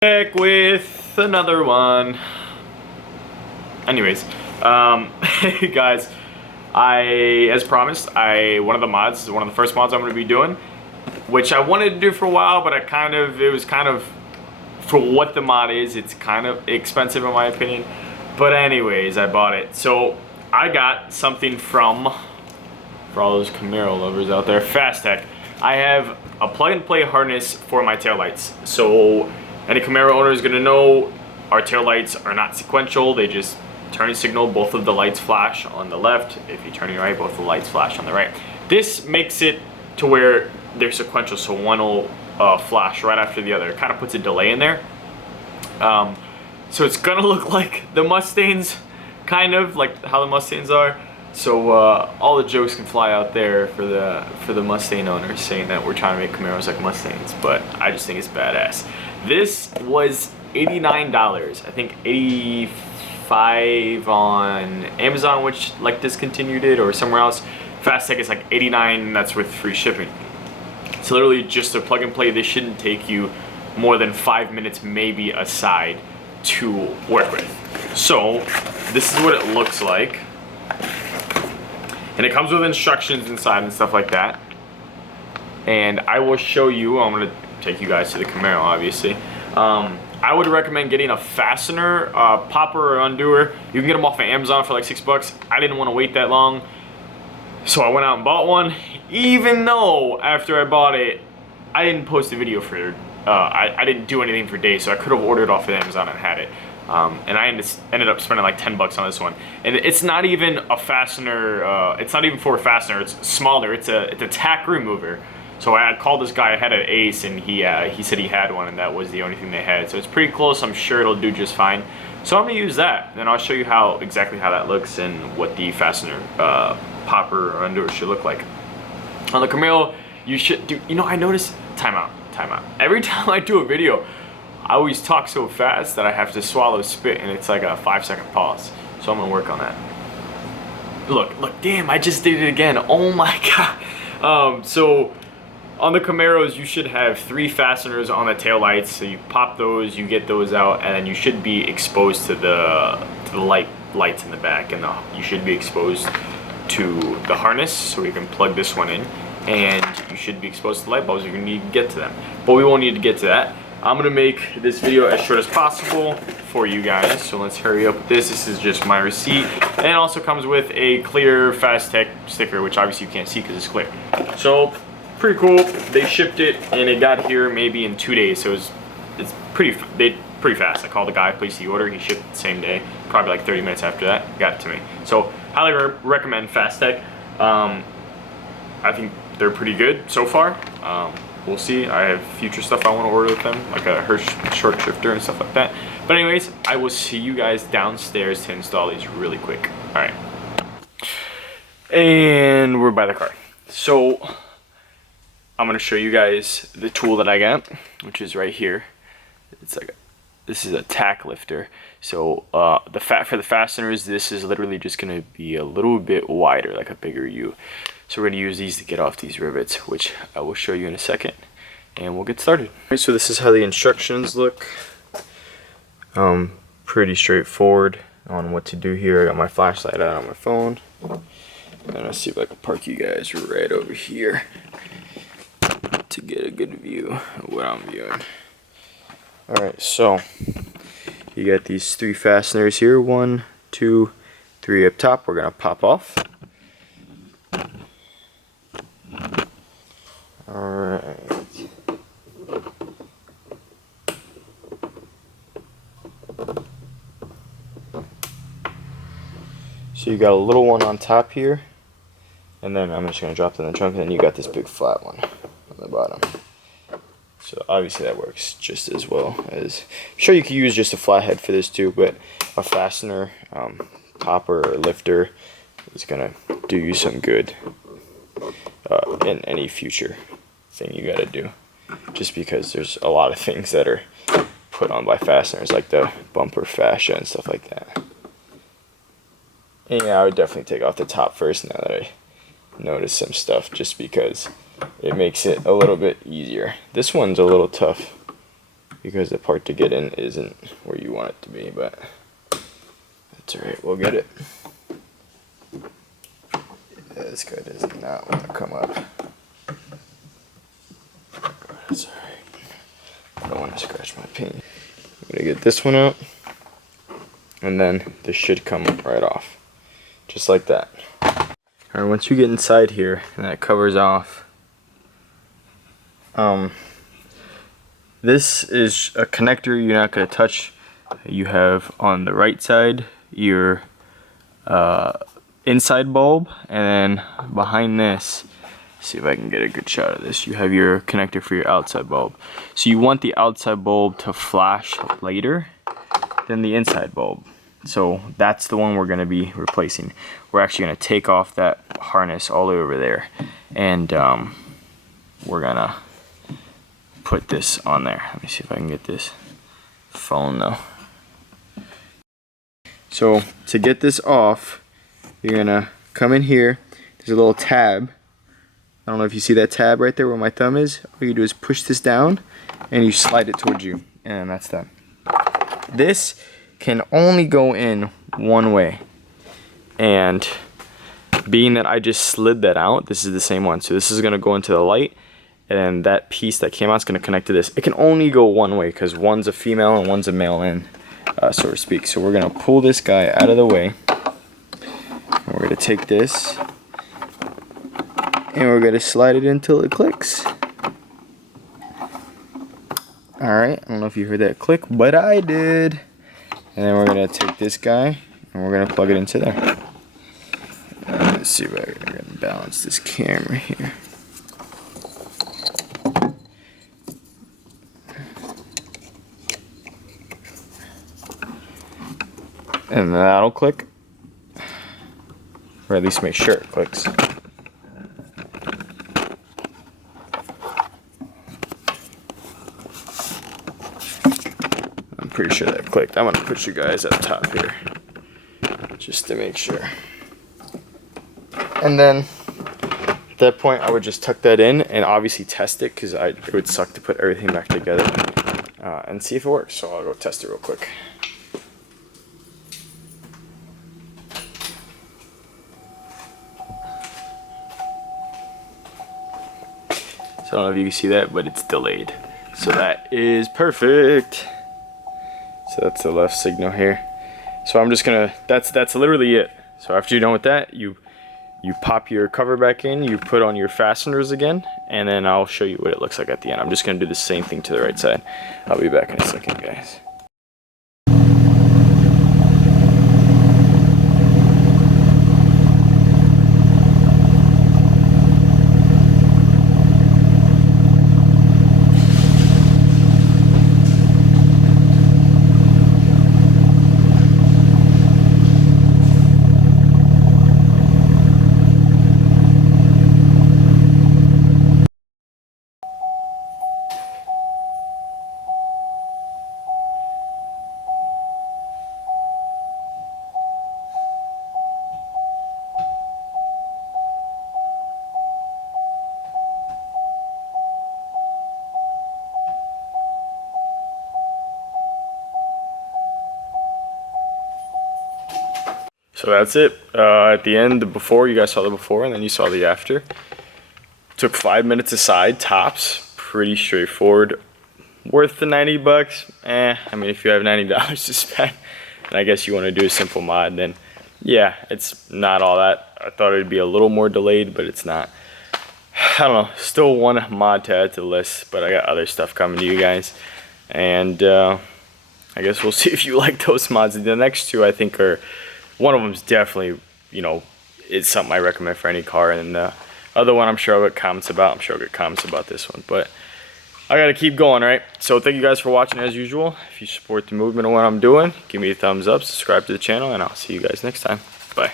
Back with another one. Anyways, hey guys, as promised, one of the first mods I'm going to be doing, which I wanted to do for a while, but it was kind of, for what the mod is, it's kind of expensive in my opinion. But anyways, I bought it. So I got something from, for all those Camaro lovers out there, Fast Tech. I have a plug and play harness for my taillights. So any Camaro owner is going to know our taillights are not sequential. They just turn signal, both of the lights flash on the left. If you turn your right, both the lights flash on the right. This makes it to where they're sequential, so one will flash right after the other. It kind of puts a delay in there. So it's going to look like the Mustangs, kind of like how the Mustangs are. So all the jokes can fly out there for the Mustang owners saying that we're trying to make Camaros like Mustangs, but I just think it's badass. This was $89, I think 85 on Amazon, which like discontinued it, or somewhere else. Fast Tech is like 89, and that's with free shipping. So literally just a plug and play. This shouldn't take you more than 5 minutes, maybe a side, to work with. So this is what it looks like. And it comes with instructions inside and stuff like that. And I will show you, I'm gonna take you guys to the Camaro, obviously. I would recommend getting a fastener, popper or undoer. You can get them off of Amazon for like $6. I didn't want to wait that long, so I went out and bought one. Even though after I bought it, I didn't post a video for it. I didn't do anything for days, so I could have ordered off of Amazon and had it. And I ended up spending like $10 on this one. And it's not even a fastener, it's not even for a fastener, it's smaller, it's a tack remover. So I had called this guy, I had an Ace, and he said he had one, and that was the only thing they had. So it's pretty close, I'm sure it'll do just fine. So I'm gonna use that, and I'll show you exactly how that looks and what the fastener popper or undoer should look like. On the Camaro, you should do, I noticed, time out. Every time I do a video, I always talk so fast that I have to swallow spit, and it's like a 5-second pause. So I'm gonna work on that. Look, damn, I just did it again. Oh my God. So on the Camaros, you should have 3 fasteners on the taillights. So you pop those, you get those out, and then you should be exposed to the lights in the back, and you should be exposed to the harness, so you can plug this one in, and you should be exposed to the light bulbs. You're gonna need to get to them, but we won't need to get to that. I'm gonna make this video as short as possible for you guys, so let's hurry up with this. This is just my receipt, and it also comes with a clear Fast Tech sticker, which obviously you can't see because it's clear. So pretty cool. They shipped it, and it got here maybe in 2 days, so it's pretty fast. I called the guy, placed the order, he shipped the same day, probably like 30 minutes after that, got it to me. So highly recommend Fast Tech. I think they're pretty good so far. We'll see. I have future stuff I want to order with them, like a Hirsch short shifter and stuff like that. But anyways, I will see you guys downstairs to install these really quick. All right. And we're by the car. So I'm going to show you guys the tool that I got, which is right here. It's like this is a tack lifter. So for the fasteners, this is literally just going to be a little bit wider, like a bigger U. So we're going to use these to get off these rivets, which I will show you in a second, and we'll get started. Alright, so this is how the instructions look. Pretty straightforward on what to do here. I got my flashlight out on my phone, and I'll see if I can park you guys right over here to get a good view of what I'm viewing. Alright, so you got these 3 fasteners here, 1, 2, 3 up top. We're going to pop off. Alright. So you got a little one on top here, and then I'm just going to drop it in the trunk, and then you got this big flat one on the bottom. So obviously that works just as well as, I'm sure you could use just a flathead for this too, but a fastener, popper or lifter is going to do you some good in any future thing you got to do, just because there's a lot of things that are put on by fasteners, like the bumper fascia and stuff like that. And yeah, I would definitely take off the top first now that I noticed some stuff, just because it makes it a little bit easier. This one's a little tough because the part to get in isn't where you want it to be, but that's alright, we'll get it. Yeah, this guy does not want to come up. That's alright. I don't want to scratch my paint. I'm gonna get this one out, and then this should come right off. Just like that. Alright, once you get inside here and that covers off, this is a connector you're not going to touch. You have on the right side your inside bulb, and then behind this, see if I can get a good shot of this, you have your connector for your outside bulb. So you want the outside bulb to flash later than the inside bulb. So that's the one we're going to be replacing. We're actually going to take off that harness all the way over there, and we're going to put this on there. Let me see if I can get this phone though. So to get this off, you're gonna come in here. There's a little tab. I don't know if you see that tab right there where my thumb is. All you do is push this down and you slide it towards you, and that's done. This can only go in one way, and being that I just slid that out, this is the same one. So this is gonna go into the light, and that piece that came out is going to connect to this. It can only go one way because one's a female and one's a male in, so to speak. So we're going to pull this guy out of the way, and we're going to take this, and we're going to slide it until it clicks. Alright, I don't know if you heard that click, but I did. And then we're going to take this guy, and we're going to plug it into there. Let's see if I can balance this camera here. And that'll click, or at least make sure it clicks. I'm pretty sure that clicked. I'm gonna put you guys up top here, just to make sure. And then at that point, I would just tuck that in and obviously test it, because it would suck to put everything back together, and see if it works. So I'll go test it real quick. So I don't know if you can see that, but it's delayed. So that is perfect. So that's the left signal here. So I'm just gonna, that's literally it. So after you're done with that, you pop your cover back in, you put on your fasteners again, and then I'll show you what it looks like at the end. I'm just gonna do the same thing to the right side. I'll be back in a second, guys. So that's it. At the end, the before, you guys saw the before, and then you saw the after. Took 5 minutes aside, tops. Pretty straightforward. Worth the 90 bucks? I mean, if you have $90 to spend, and I guess you want to do a simple mod, then yeah, it's not all that. I thought it'd be a little more delayed, but it's not. I don't know, still one mod to add to the list, but I got other stuff coming to you guys. And I guess we'll see if you like those mods. The next two, I think, are, one of them's definitely, you know, it's something I recommend for any car, and the other one I'm sure I'll get comments about. I'm sure I'll get comments about this one, but I gotta keep going, right? So thank you guys for watching as usual. If you support the movement of what I'm doing, give me a thumbs up, subscribe to the channel, and I'll see you guys next time. Bye.